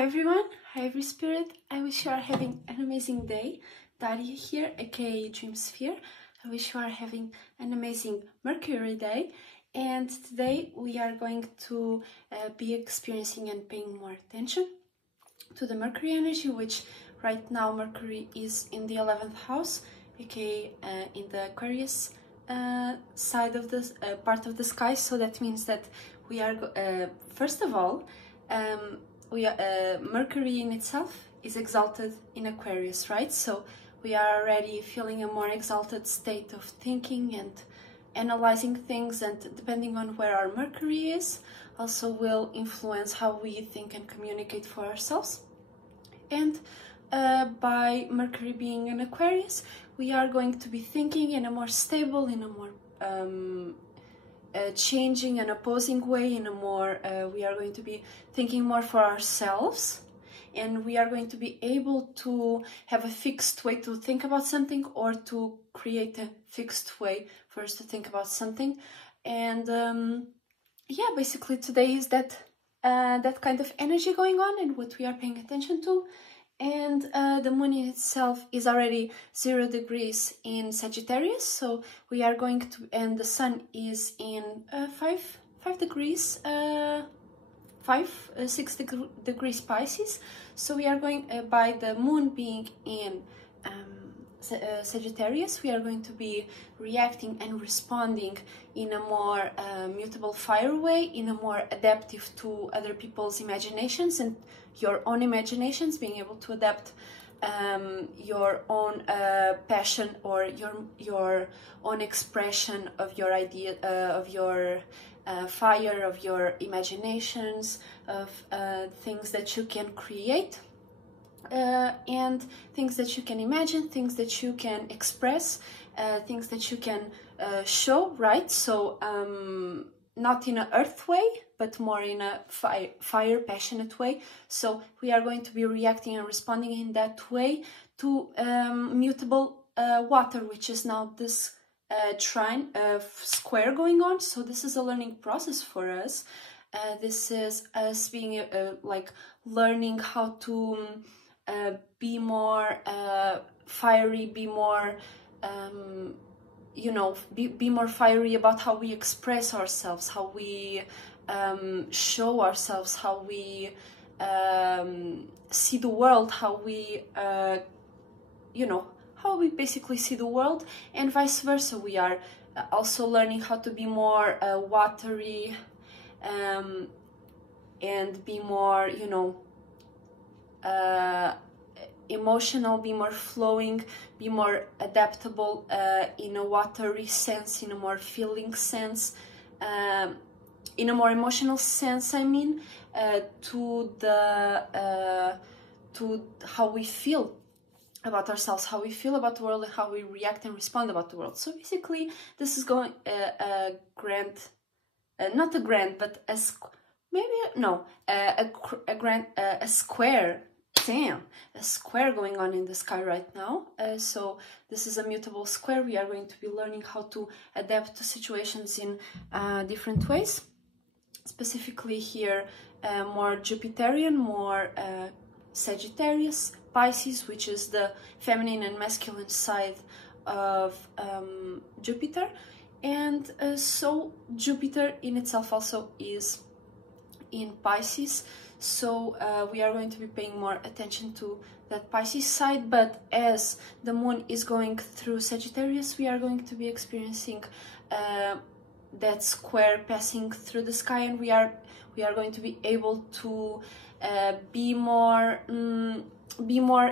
Hi everyone, hi every spirit. I wish you are having an amazing day. Daria here, aka Dreamsphere. I wish you are having an amazing Mercury day. And today we are going to be experiencing and paying more attention to the Mercury energy, which right now Mercury is in the 11th house, aka in the Aquarius side of this part of the sky. So that means that we are, first of all, Mercury in itself is exalted in Aquarius, right? So we are already feeling a more exalted state of thinking and analyzing things, and depending on where our Mercury is, also will influence how we think and communicate for ourselves. And by Mercury being in Aquarius, we are going to be thinking in a more stable, in a more changing and opposing way, in a more we are going to be thinking more for ourselves, and we are going to be able to have a fixed way to think about something, or to create a fixed way for us to think about something. And yeah, basically today is that that kind of energy going on and what we are paying attention to. And the moon in itself is already 0 degrees in Sagittarius, so we are going to, and the sun is in 6 degrees Pisces. So we are going, by the moon being in Sagittarius, we are going to be reacting and responding in a more mutable fire way, in a more adaptive to other people's imaginations and your own imaginations, being able to adapt your own passion, or your own expression of your idea, of your fire, of your imaginations, of things that you can create, and things that you can imagine, things that you can express, things that you can show, right? So not in an earth way, but more in a fire passionate way. So we are going to be reacting and responding in that way to mutable water, which is now this trine square going on. So this is a learning process for us. This is us being like learning how to be more fiery, be more you know, be more fiery about how we express ourselves, how we show ourselves, how we see the world, how we you know, how we basically see the world, and vice versa. We are also learning how to be more watery and be more, you know, emotional, be more flowing, be more adaptable in a watery sense, in a more feeling sense, in a more emotional sense, I mean, to how we feel about ourselves, how we feel about the world, and how we react and respond about the world. So basically this is going a grand, not a grand, but a square. Damn, a square going on in the sky right now. So this is a mutable square. We are going to be learning how to adapt to situations in different ways. Specifically here, more Jupiterian, more Sagittarius, Pisces, which is the feminine and masculine side of Jupiter. And so Jupiter in itself also is in Pisces. So we are going to be paying more attention to that Pisces side, but as the moon is going through Sagittarius, we are going to be experiencing that square passing through the sky, and we are going to be able to be more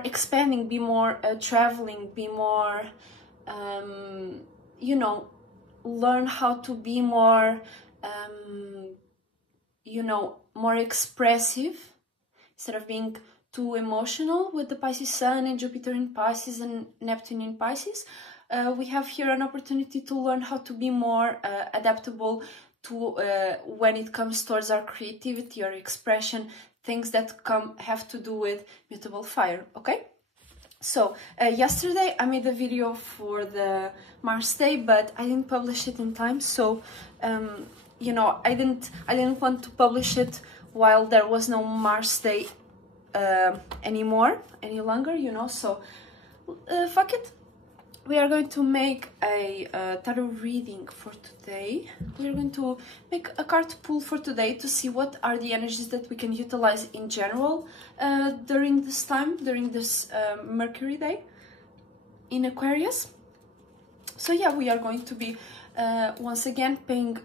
expanding, be more traveling, be more you know, learn how to be more you know, more expressive, instead of being too emotional with the Pisces Sun and Jupiter in Pisces and Neptune in Pisces. We have here an opportunity to learn how to be more adaptable to when it comes towards our creativity or expression, things that have to do with mutable fire. Okay, so yesterday I made a video for the Mars Day, but I didn't publish it in time. So you know, I didn't want to publish it while there was no Mars Day any longer, you know, so fuck it. We are going to make a tarot reading for today. We're going to make a card pull for today to see what are the energies that we can utilize in general during this time, during this Mercury day in Aquarius. So yeah, we are going to be once again being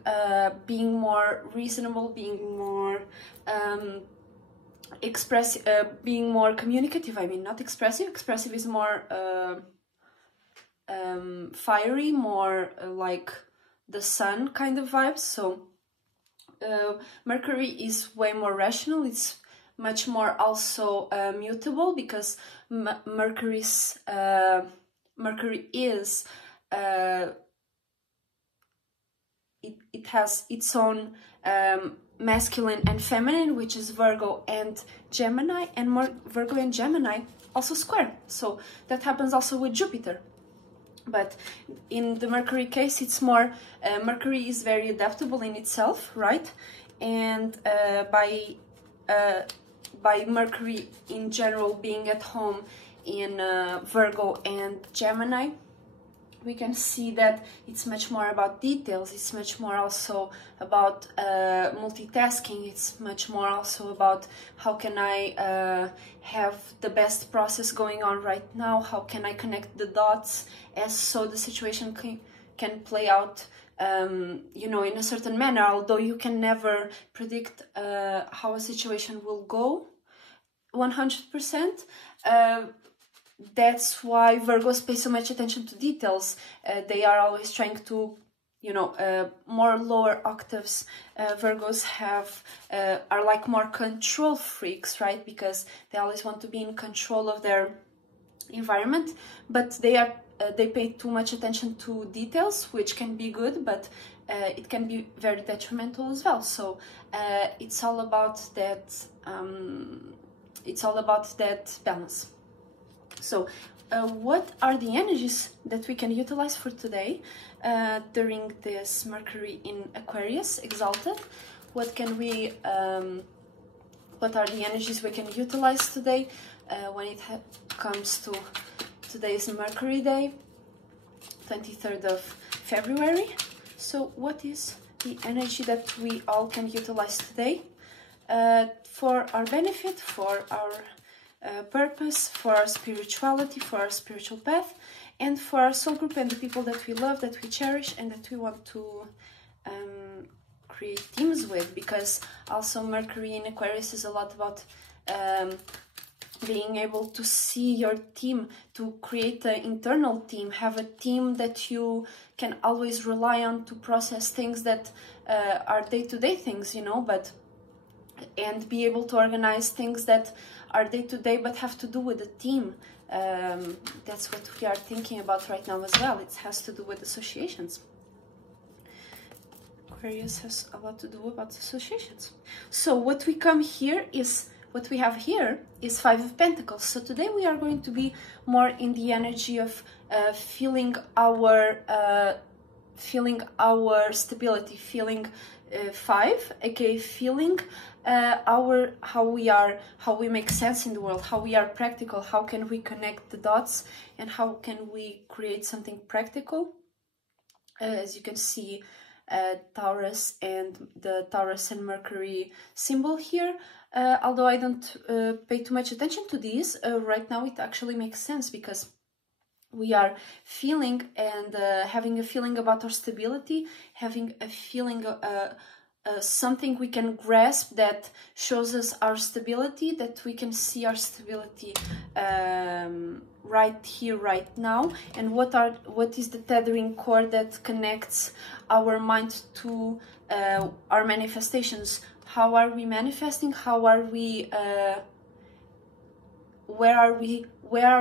more reasonable, being more being more communicative. I mean, not expressive. Expressive is more fiery, more like the sun kind of vibes. So Mercury is way more rational. It's much more also mutable, because Mercury is it has its own masculine and feminine, which is Virgo and Gemini, and Virgo and Gemini also square. So that happens also with Jupiter. But in the Mercury case, it's more, Mercury is very adaptable in itself, right? And by Mercury in general being at home in Virgo and Gemini, we can see that it's much more about details. It's much more also about multitasking. It's much more also about how can I have the best process going on right now? How can I connect the dots as so the situation can play out, you know, in a certain manner, although you can never predict how a situation will go 100%. That's why Virgos pay so much attention to details. They are always trying to, you know, more lower octaves. Virgos are like more control freaks, right? Because they always want to be in control of their environment, but they pay too much attention to details, which can be good, but it can be very detrimental as well. So it's all about that. It's all about that balance. So what are the energies that we can utilize for today during this Mercury in Aquarius exalted? What can we what are the energies we can utilize today when it comes to today's Mercury day, 23rd of February? So what is the energy that we all can utilize today for our benefit, for our purpose, for our spirituality, for our spiritual path, and for our soul group and the people that we love, that we cherish, and that we want to create teams with? Because also Mercury in Aquarius is a lot about being able to see your team, to create an internal team, have a team that you can always rely on to process things that are day-to-day things, you know, and be able to organize things that are day-to-day but have to do with the team. That's what we are thinking about right now as well. It has to do with associations. Aquarius has a lot to do about associations. So what we have here is Five of Pentacles. So today we are going to be more in the energy of feeling our stability, feeling five, aka feeling how we make sense in the world, how we are practical, how can we connect the dots, and how can we create something practical. As you can see, Taurus and the Taurus and Mercury symbol here. Although I don't pay too much attention to these right now, it actually makes sense, because we are feeling and having a feeling about our stability, having a feeling something we can grasp that shows us our stability, that we can see our stability right here, right now, and what is the tethering cord that connects our mind to our manifestations. How are we manifesting? How are we? Where are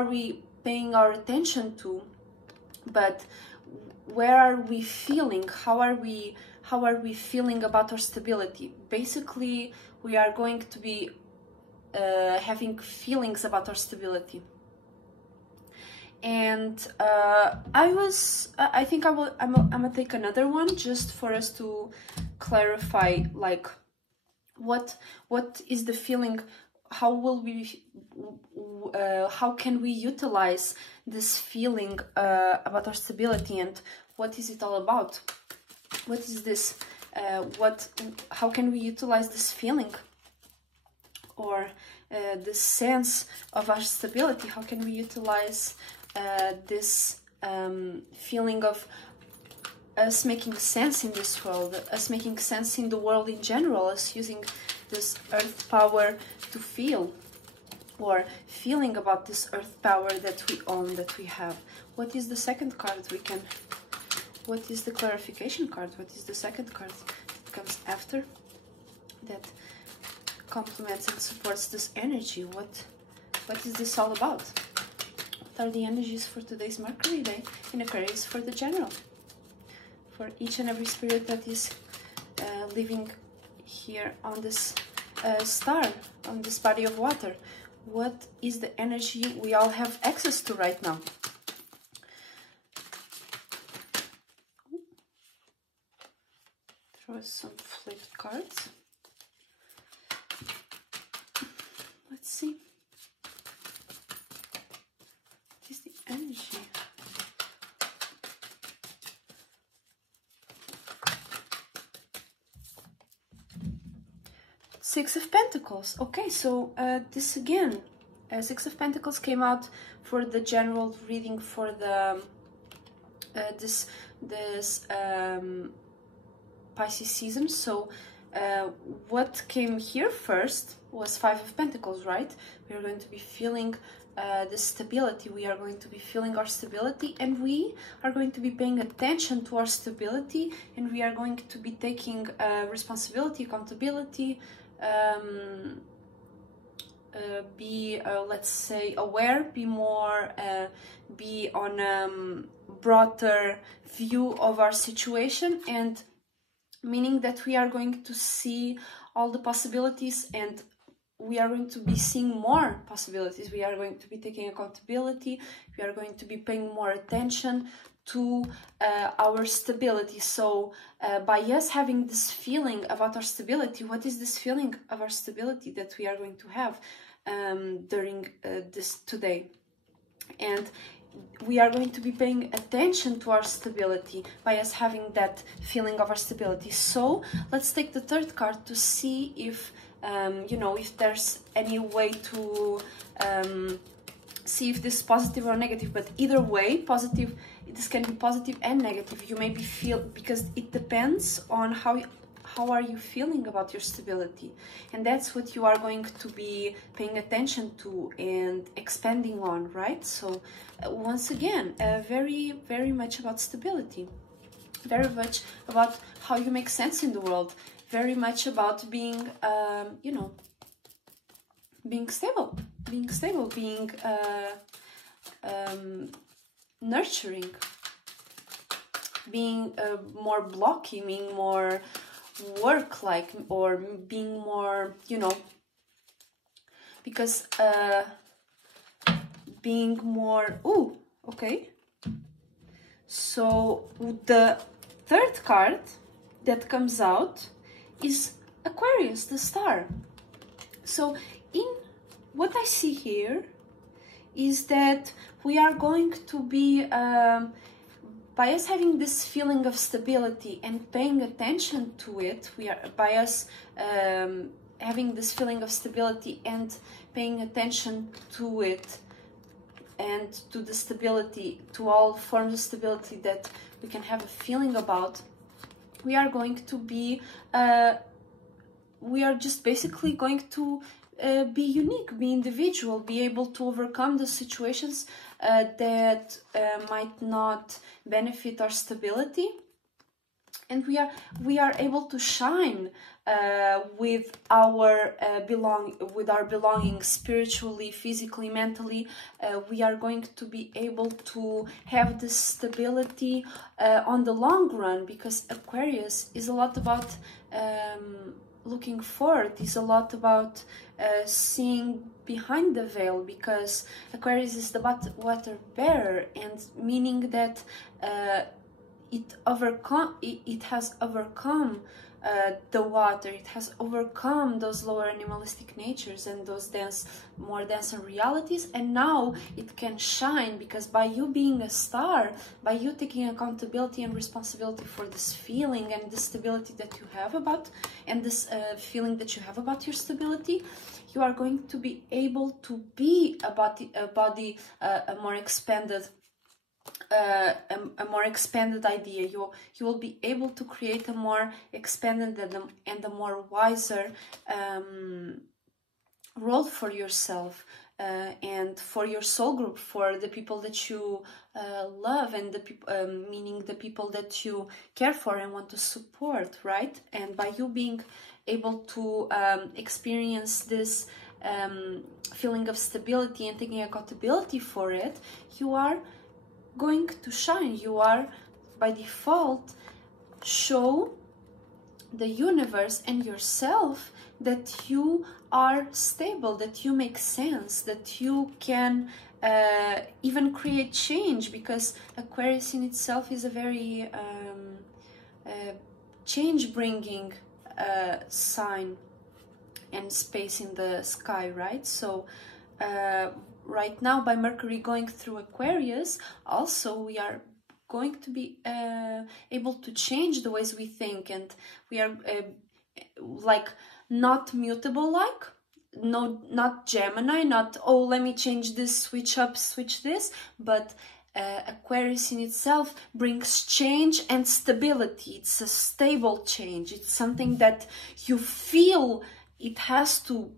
we paying our attention to? But where are we feeling? How are we feeling about our stability? Basically, we are going to be having feelings about our stability. And I think I'm gonna take another one just for us to clarify, like, what is the feeling, how can we utilize this feeling about our stability, and what is it all about? What is this? How can we utilize this feeling, or this sense of our stability? How can we utilize this feeling of us making sense in this world, us making sense in the world in general, us using this earth power to feel, or feeling about this earth power that we own, that we have? What is the second card we can... What is the clarification card? What is the second card that comes after, that complements and supports this energy? What is this all about? What are the energies for today's Mercury day in Aquarius, for the general, for each and every spirit that is living here on this star, on this body of water? What is the energy we all have access to right now? Throw some flipped cards. Let's see. What is the energy? Six of Pentacles. Okay, so this again, Six of Pentacles came out for the general reading for the this Pisces season. So what came here first was Five of Pentacles, right? We are going to be feeling the stability. We are going to be feeling our stability, and we are going to be paying attention to our stability, and we are going to be taking responsibility, accountability, be let's say aware, be more be on broader view of our situation, and meaning that we are going to see all the possibilities, and we are going to be seeing more possibilities. We are going to be taking accountability. We are going to be paying more attention to our stability. So by us having this feeling about our stability, what is this feeling of our stability that we are going to have during this today? And we are going to be paying attention to our stability by us having that feeling of our stability. So let's take the third card to see if you know, if there's any way to see if this is positive or negative. But either way, positive, this can be positive and negative. You maybe feel, because it depends on how are you feeling about your stability, and that's what you are going to be paying attention to and expanding on, right? So once again, very much about stability, very much about how you make sense in the world, very much about being you know, being stable, being nurturing, being more blocky, being more work-like, or being more, you know, because being more... Ooh, okay. So the third card that comes out is Aquarius, the star. So in what I see here is that we are going to be by us having this feeling of stability and paying attention to it, we are, by us having this feeling of stability and paying attention to it, and to the stability, to all forms of stability that we can have a feeling about, we are going to be, we are just basically going to be unique, be individual, be able to overcome the situations that might not benefit our stability, and we are able to shine with our belongings, spiritually, physically, mentally. We are going to be able to have this stability on the long run, because Aquarius is a lot about looking forward, is a lot about seeing behind the veil, because Aquarius is the water bearer, and meaning that it has overcome the water. It has overcome those lower animalistic natures and those more denser realities, and now it can shine, because by you being a star, by you taking accountability and responsibility for this feeling and the stability that you have about, and this feeling that you have about your stability, you are going to be able to be a body, a more expanded idea. You will be able to create a more expanded and a more wiser role for yourself, and for your soul group, for the people that you love, and meaning the people that you care for and want to support, right? And by you being able to experience this feeling of stability and taking accountability for it, you are going to shine. You are by default show the universe and yourself that you are stable, that you make sense, that you can even create change, because Aquarius in itself is a very change-bringing sign and space in the sky, right? So right now, by Mercury going through Aquarius, also we are going to be able to change the ways we think, and we are like not mutable, like not Gemini, not, oh, let me change this, switch up, switch this, but Aquarius in itself brings change and stability. It's a stable change. It's something that you feel it has to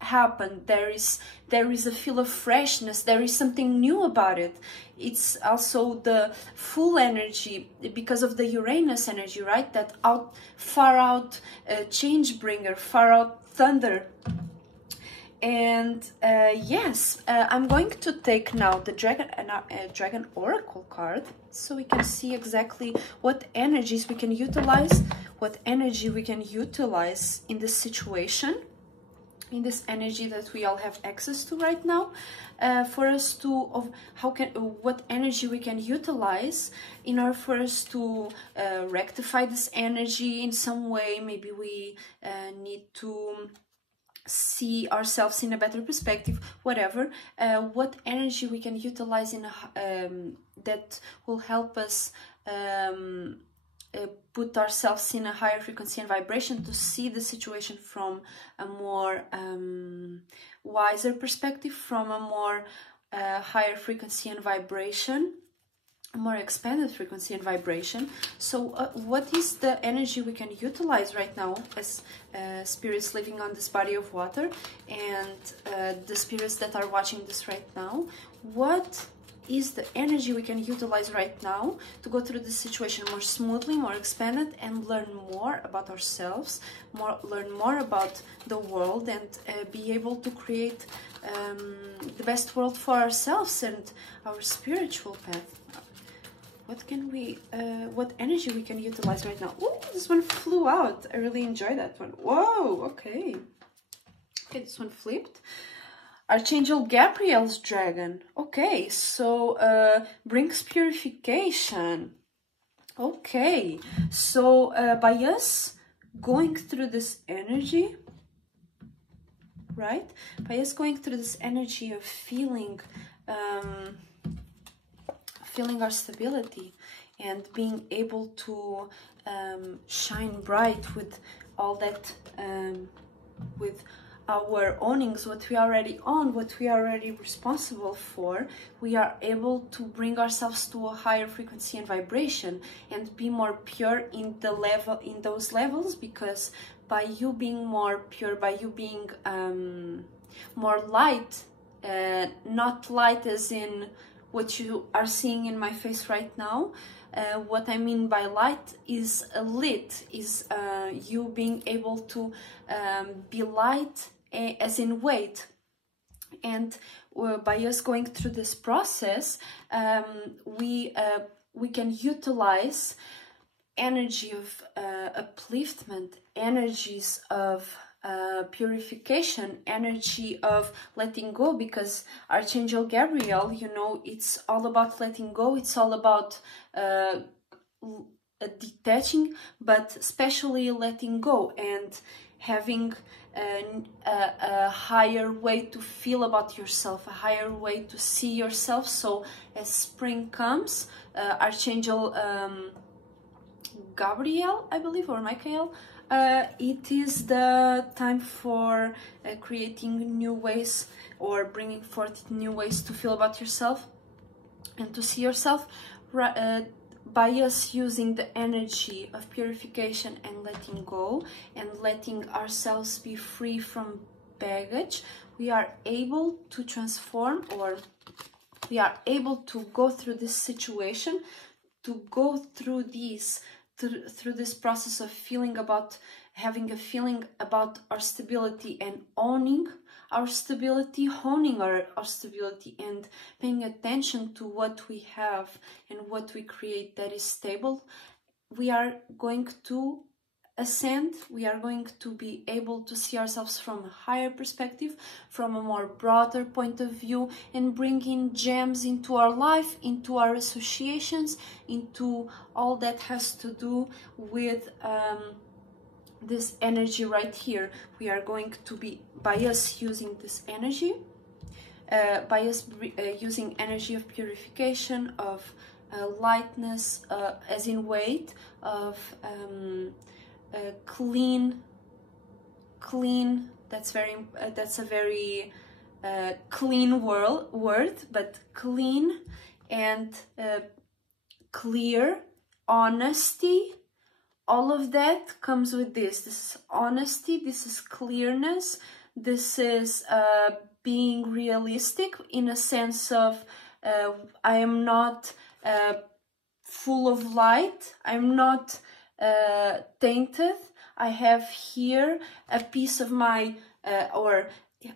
happen. There is a feel of freshness. There is something new about it. It's also the full energy because of the Uranus energy, right? That far out change bringer, far out thunder. And yes, I'm going to take now the Dragon Oracle card, so we can see exactly what energies we can utilize, what energy we can utilize in this situation, in this energy that we all have access to right now, for us to what energy we can utilize in order for us to rectify this energy in some way. Maybe we need to see ourselves in a better perspective, whatever. What energy we can utilize in that will help us put ourselves in a higher frequency and vibration, to see the situation from a more wiser perspective, from a more higher frequency and vibration, a more expanded frequency and vibration. So what is the energy we can utilize right now as spirits living on this body of water, and the spirits that are watching this right now? What is the energy we can utilize right now to go through this situation more smoothly, more expanded, and learn more about ourselves, learn more about the world, and be able to create the best world for ourselves and our spiritual path? What energy we can utilize right now? Oh, this one flew out. I really enjoyed that one. Whoa, okay. Okay, this one flipped. Archangel Gabriel's dragon. Okay, so brings purification. Okay, so by us going through this energy, right? By us going through this energy of feeling our stability and being able to shine bright with all that, with our ownings, what we already own, what we are already responsible for, we are able to bring ourselves to a higher frequency and vibration and be more pure in those levels, because by you being more pure, by you being more light, not light as in what you are seeing in my face right now. What I mean by light is lit, is you being able to be light as in weight. And by us going through this process, we can utilize energy of upliftment, energies of purification, energy of letting go, because Archangel Gabriel, you know, it's all about letting go. It's all about detaching, but especially letting go and having a higher way to feel about yourself, a higher way to see yourself. So as spring comes, Archangel Gabriel, I believe, or Michael, it is the time for creating new ways, or bringing forth new ways to feel about yourself and to see yourself. By us using the energy of purification and letting go and letting ourselves be free from baggage, we are able to transform, or we are able to go through this situation, to go through this process of having a feeling about our stability and owning our stability, honing our stability, and paying attention to what we have and what we create that is stable. We are going to ascend. We are going to be able to see ourselves from a higher perspective, from a more broader point of view, and bring in gems into our life, into our associations, into all that has to do with this energy right here. We are going to be, by us using this energy, by us using energy of purification, of lightness, as in weight, of clean, that's a very clean word, but clean and clear, honesty. All of that comes with this. This is honesty, this is clearness, this is being realistic in a sense of I am not full of light, I'm not tainted. I have here a piece of my, or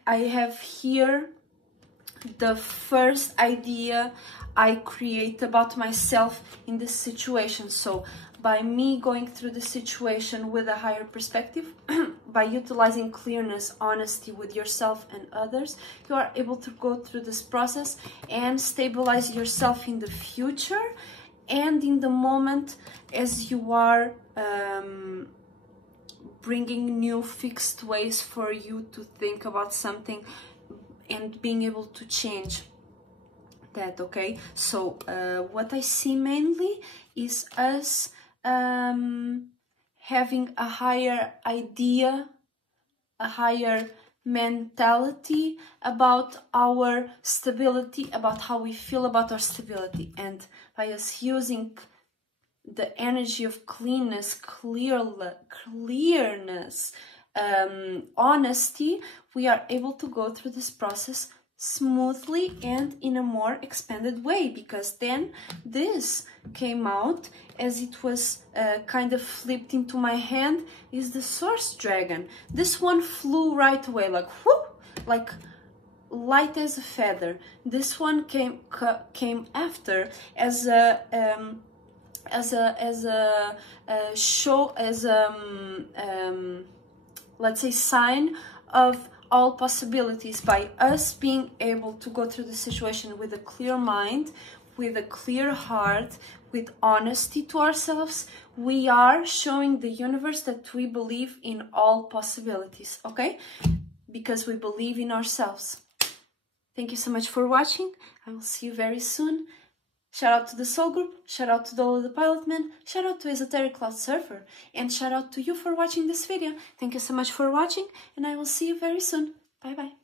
I have here the first idea I create about myself in this situation. So by me going through the situation with a higher perspective, by utilizing clearness, honesty with yourself and others, you are able to go through this process and stabilize yourself in the future and in the moment, as you are bringing new fixed ways for you to think about something and being able to change that. Okay, so what I see mainly is us having a higher idea, a higher mentality about our stability, about how we feel about our stability. And by us using the energy of cleanness, clearness, honesty, we are able to go through this process smoothly and in a more expanded way, because then this came out as it was kind of flipped into my hand is the source dragon. This one flew right away, like whoop, like light as a feather. This one came after as a let's say sign of all possibilities. By us being able to go through the situation with a clear mind, with a clear heart, with honesty to ourselves, we are showing the universe that we believe in all possibilities, okay? Because we believe in ourselves. Thank you so much for watching. I will see you very soon. Shout out to the Soul Group, shout out to Dolo the Pilot Man, shout out to Esotericcloudsurfer, and shout out to you for watching this video. Thank you so much for watching, and I will see you very soon. Bye bye.